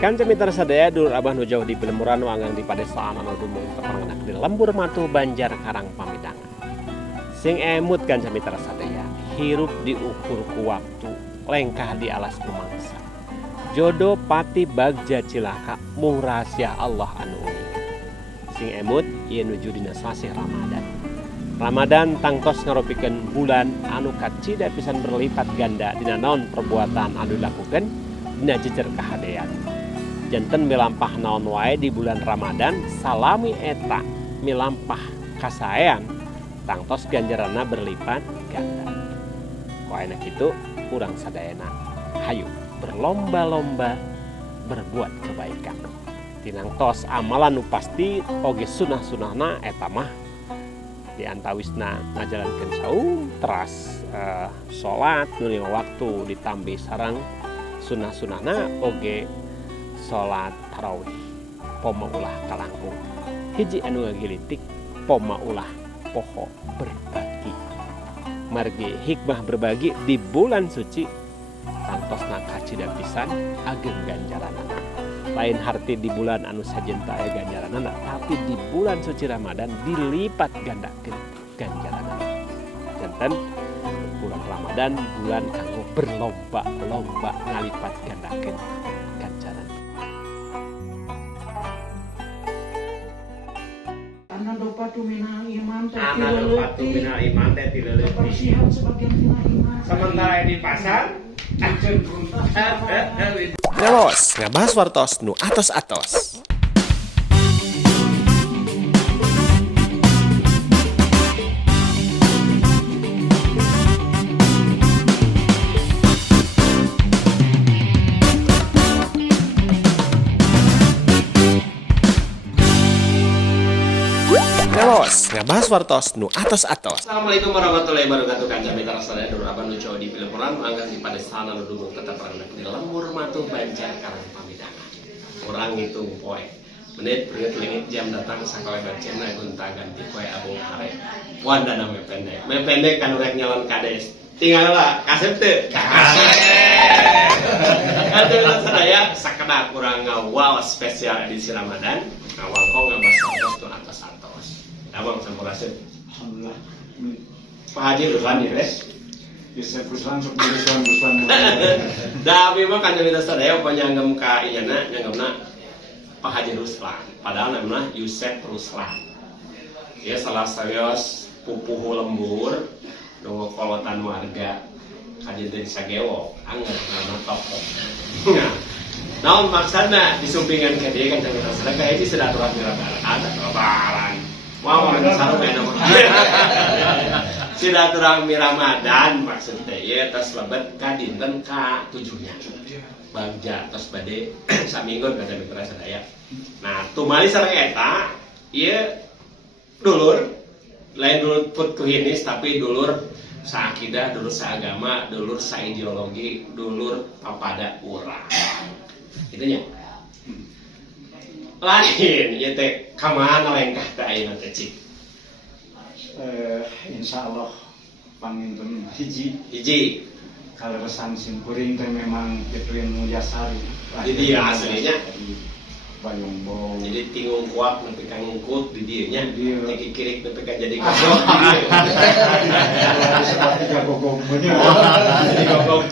Kan cemiter sadaya dulur abah nu jauh di Belemuran wanggang di padesaan anu dumung tepanganak di lembur matu Banjar Karang Pamidangan. Sing emut kan cemiter sadaya hirup diukur ku waktu lengkah di alas pemangsa. Jodoh pati bagja cilaka mung rahasia Allah anu uni. Sing emut ieu nuju dina sasih Ramadan. Ramadan tangtos ngaropikeun bulan anu kacida pisan berlipat ganda dina naon perbuatan anu dilakukeun dina jejer kahadean. Janten milampah naon wae di bulan Ramadan salami eta milampah kasaean tangtos ganjaranna berlipat ganda. Koena kitu urang sadayana hayu berlomba-lomba berbuat kebaikan. Tinangtos amalan nu pasti oge sunah-sunahna eta mah di antawisna ngajalankeun saum teras salat nu lima waktu ditambi sareng sunah-sunahna oge salat tarawih poma ulah kalangkung hiji anu ngagilitik poma ulah poho berbagi margi hikmah berbagi di bulan suci tantosna kacida pisan ageng ganjaranana lain harti di bulan anu sajenta aya ganjaranana tapi di bulan suci Ramadan dilipat gandakeun ganjaranana janten bulan Ramadan bulan kanggo berlomba-lomba ngalipat gandakeun ganjaran. Anando patu minal iman teh tileuleut. Kebersihan sebagian tina iman. Sementara di pasar anjeun Ngelos, ngabahas wartos nu atos-atos. Ngelos, ngabahas wartos nu atos-atos. Assalamualaikum warahmatullahi wabarakatuh. Kanca mitra sadaya dulur abah nu jauh di Belemuran mangga di padesana nu dumung tetep randak di lembur matu Banjar Karang Pamidangan. Urang ngitung poe. Menit beungeut leungit jam datang sakale bacena gonta ganti poe abung hare. Wandana me pendek. Me pendek kan rek nyalon kades. Tinggal lah kasep teu? Kasep. Kanca sadaya sakedak urang ngawaos spesial edisi Ramadan. Ngawangkong ngabahas wartos nu atos-atos. Abang sampuraseun. Alhamdulillah. Pak Haji Ruslan res. Yusuf Ruslan sok Ruslan. Tapi mah kan kita sadaya apa nyanggem ka inyana nyanggemna Pak Haji Ruslan. Padahal namanya Yusuf Ruslan. Dia salah sawios pupuh lembur nu kolotan warga Haji teh Sagewo angger nama topo. Nah, naon maksudna disumpingan ka dieu kan kita sadaya ka hiji silaturahmi ada lebaran. Wah, mana sarung ya nama. Silaturahmi Ramadan maksudnya ya tos lebet ka dinten ka 7-nya. Bagja tos bade saminggon kata mitra sadaya. Nah, tumali sareng eta ieu dulur lain dulur put kuhinis tapi dulur saakidah, dulur saagama, dulur saideologi, dulur papada urang. Kitu nya. Lain ieu teh kamana lengkah teh ayeuna teh cik. Insyaallah pangintun hiji kaleresan simkuring teh memang Ketuen Mulyasari. Jadi ya aslinya Bayombo. jadi tingung kuak nepi ka ngungkut di dieu nya. Teki kirik nepi ka jadi gogok. Seperti gogok bener. Jadi gogok.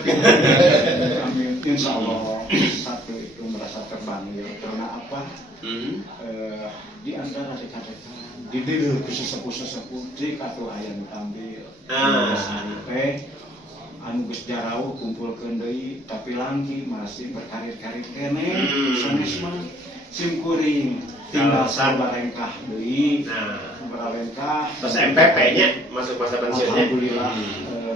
Amin. Insyaallah satu itu merasa terbangga karena apa? Di antara rekan-rekan di dulu sesepuh di katu ayam tampil anu geus jarau kumpulkeun deui tapi langki masih berkarir-karir kene sanes mah simkuring tinggal sabarengkah deui sabarengkah terus MPP nya masuk masa pensiunnya. Alhamdulillah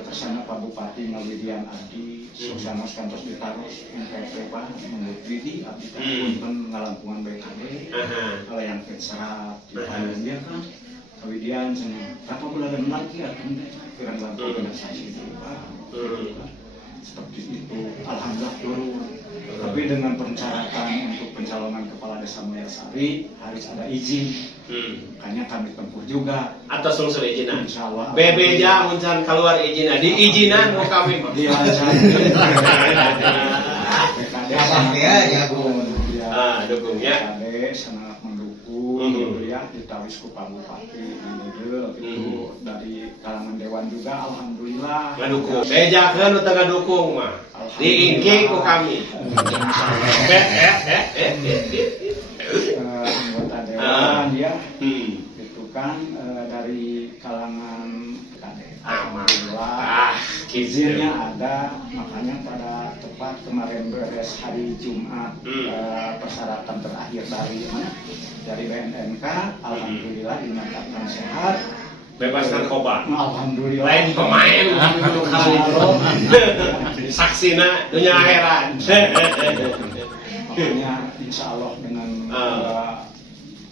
tersana Pak Bupati Mawidian Adi suksana kantos ditaros MPP Pak menurut Widi abdi punten ngalampungan BKD kalau yang serat dipanggil dia kan Mawidian cenah berapa bulan lagi akan kirang lampu organisasi itu Pak seperti itu. Alhamdulillah turun Tapi dengan persyaratan untuk pencalonan kepala desa Mulyasari harus ada izin. Makanya kami tempuh juga. Atas unsur izinan. Insya Allah. Bebeja muncan keluar izinan. Di izinan mau kami. PKD ya, dukung ya. PKD sangat mendukung gitu ya, ditawis ku Pak Bupati gitu dari kalangan dewan juga alhamdulillah. Ngedukung. Bejakeun nu teu ngadukung mah. Diingki ku kami. Anggota dewan ya. Itu kan dari kalangan PKD. Alhamdulillah. Izinnya ada, makanya pada tepat kemarin beres hari Jumat persyaratan terakhir dari BNNK, alhamdulillah dinyatakan sehat, Bebas narkoba. alhamdulillah. Lain pemain untuk hal itu. Saksina dunia akhirat. Makanya insya Allah dengan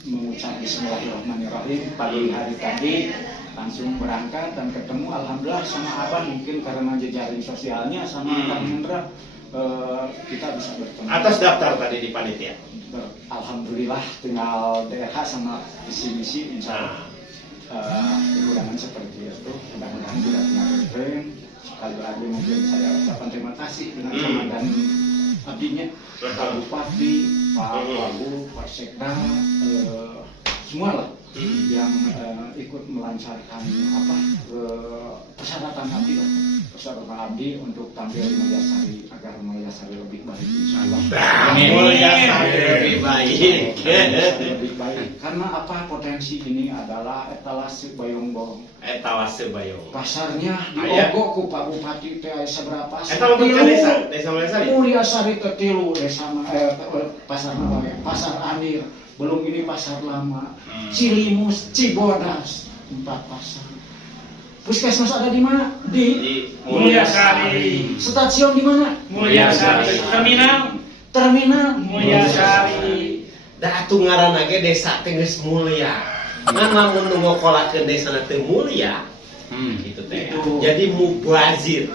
mengucap Bismillahirrahmanirrahim pagi hari tadi langsung berangkat dan ketemu alhamdulillah sama Abah, mungkin karena jejaring sosialnya sama Kang Hendra kita bisa bertemu. Atas daftar tadi di panitia. Alhamdulillah tinggal DH sama visi-misi insya Allah kekurangan seperti itu, mudah-mudahan tidak pernah berhenti. Sekali lagi mungkin saya ucapkan terima kasih dengan sama dan abdinya Pak Bupati, Pak Wagub, Pak Sekda, semua lah yang ikut melancarkan persyaratan abdi untuk tampil di Mulyasari agar Mulyasari lebih baik insyaallah. Mulyasari lebih baik. Lebih baik. Karena apa, potensi ini adalah etalase Bayongbong. Etalase Bayong. Pasarnya diogok ku Pak Bupati teh seberapa? Etalase desa Mulyasari. Mulyasari tetilu desa pasar Pasar Anir. Belum ini pasar lama, Cilimus, Cibodas, 4 pasar. Puskesmas ada di mana? Di Mulyasari. Stasiun di mana? Mulyasari. Terminal Mulyasari. Da atuh ngaranna ge desa teh geus mulya. Ngan lamun nu ngokolakeun desa teh mulya, gitu teh. Jadi mubazir.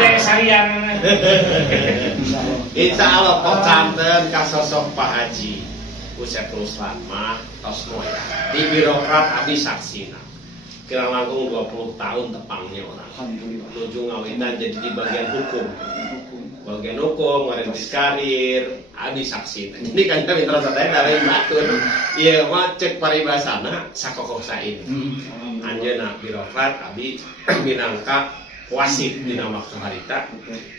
Teh sarian. Insyaallah pocanten ka sosok Pak Haji Usep Ruslan mah tos moya. Di birokrat abdi saksina. Kira langkung 20 tahun tepangnya orang. Alhamdulillah. Nuju ngawitan jadi di bagian hukum. Bagian hukum, ngerintis karir, abdi saksina. Jadi kan kami terasa dari batur. Iya mah cek paribasana sakokoh sain. Anjeunna birokrat abdi minangka wasit dina waktu harita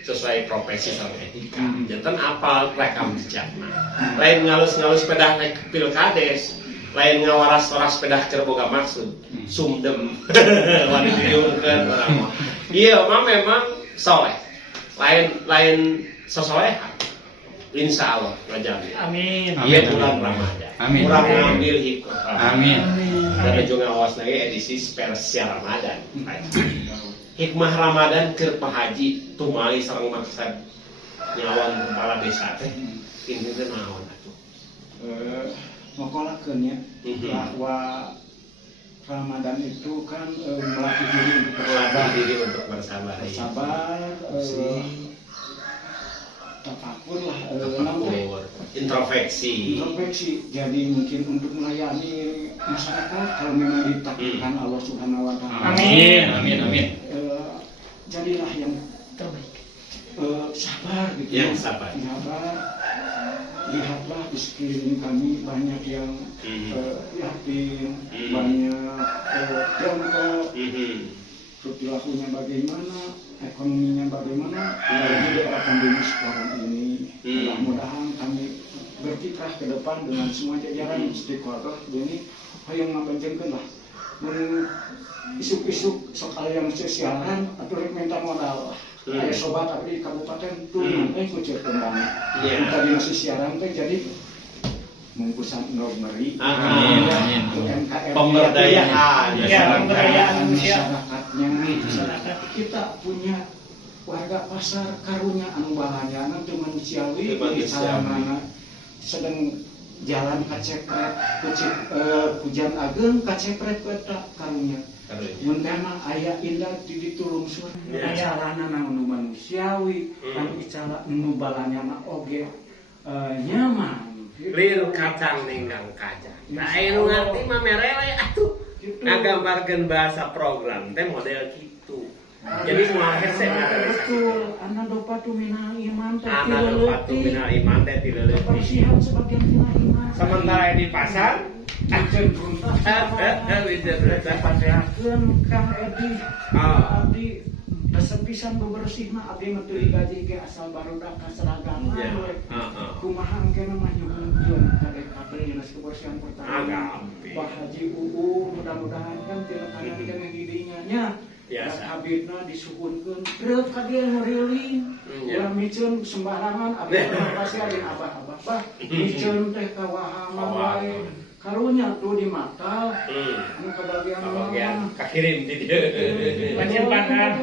sesuai profesi sareng etika. Janten apal rekam jejakna. Lain ngalus-ngalus pedah naik pilkades, lain ngawaras-waras pedah keur boga maksud. Sumdem. Wani diungkeun urang mah. Ieu mah memang soleh. Lain sosolehan. Insyaallah ngajamin. Amin. Ieu bulan Ramadan. Amin. Urang ngambil hikmah. Amin. Dan juga ngawas lagi edisi spesial Ramadan. Hikmah Ramadan keur Pak Haji tumali sareng maksud nyawan kepala desa teh ini teh naon atuh? Ngokolakeun ya bahwa Ramadan itu kan melatih diri untuk bersabar. Sabar, tafakur lah, introspeksi. Jadi mungkin untuk melayani masyarakat kalau memang ditakdirkan Allah Subhanahu Wa Taala. Amin. Jadilah yang Terbaik. sabar gitu. Yang sabar. Lihatlah di sekeliling kami banyak yang yatim, banyak jongkok. Perilakunya bagaimana, ekonominya bagaimana, di daerah pandemi sekarang ini. Mudah-mudahan kami berkiprah ke depan dengan semua jajaran istiqoroh ini, yang ngabanjengkeun lah. Isuk-isuk soal yang sesiaran atau rek minta modal lah. Aya sobat abdi di kabupaten tuh kucirkeun dana. Minta dina siaran teh jadi mungkusan ngeri. Amin. UMKM Pemberdayaan. Pemberdayaan masyarakatnya. Kita punya warga pasar karunya anu bahayana teu manusiawi carana sedang jalan kacepret hujan ageng kacepret eta karunya mun kana aya indah di ditulung sur Ya. carana nu manusiawi dan bicara nu balanyana oge nyaman. Lir kacang ninggang kacang. Nah, anu ngerti mah merele atuh. Ngagambarkeun bahasa program teh model kitu. Jadi moal hese betul, anak dopa tu mina iman teh anak patu bina iman teh ti leuleut. Kebersihan sebagian tina iman. Sementara di pasar Ajen runtas. Pasehakeun Kang Edi. Abdi resep pisan bebersih mah abdi mah teu digaji ge asal barudak ka seragam. Ya. Kumaha engke mah nyuhunkeun kade-kade jenis kebersihan pertama. Pak Haji UU mudah-mudahan kan tidak kana dengan didinya nya. Biasa. Habibna disuhunkeun treup ka dieu ngeriling. Ulah miceun sembarangan abdi pasti ada abah-abah. Bah, miceun teh ka wahangan wae. Karunya tuh di mata. Anu kabagian kakirim di dieu. Wajib bandar.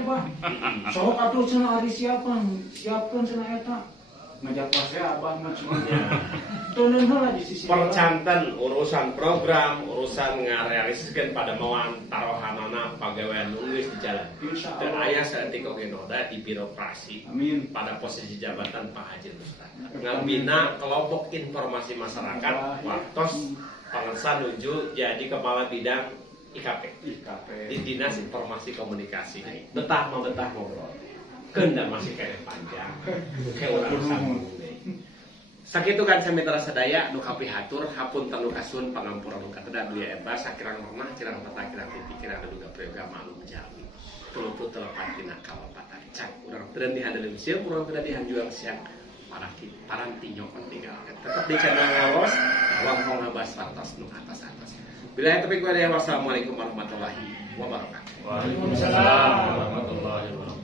Sok atuh cenah ari siapkeun cenah eta. Ngajak pose abah mah cuma. Tuneun heula di sisi. Percanten urusan program, urusan ngarealisaskeun pada mauan tarohanana pagawean nulis di jalan. Insya Dan Allah. aya saeutik oge noda di birokrasi. Amin. Pada posisi jabatan Pak Haji Rustam. Ngabina kelompok informasi masyarakat waktos pangersa nuju jadi kepala bidang IKP di Dinas Informasi Komunikasi. Betah ngobrol. Keunda masih kayak panjang. Kayak urang sambung deui. Sakitu kan samitra sadaya nu kapihatur hapunten nu kasun pangampura nu kateda duya eta sakirang pernah cirang peta kirang tipi kirang duga prayoga malum jalmi. Tuluput telepan tina kawapatan cak urang teu dihandeuleun sieun urang teu dihanjuang siang paranti nyokot tinggalkan. Tetap di channel Ngalos, wangkong ngabas wartos nu atas-atas. Bila topik wassalamualaikum warahmatullahi wabarakatuh. Waalaikumsalam warahmatullahi wabarakatuh.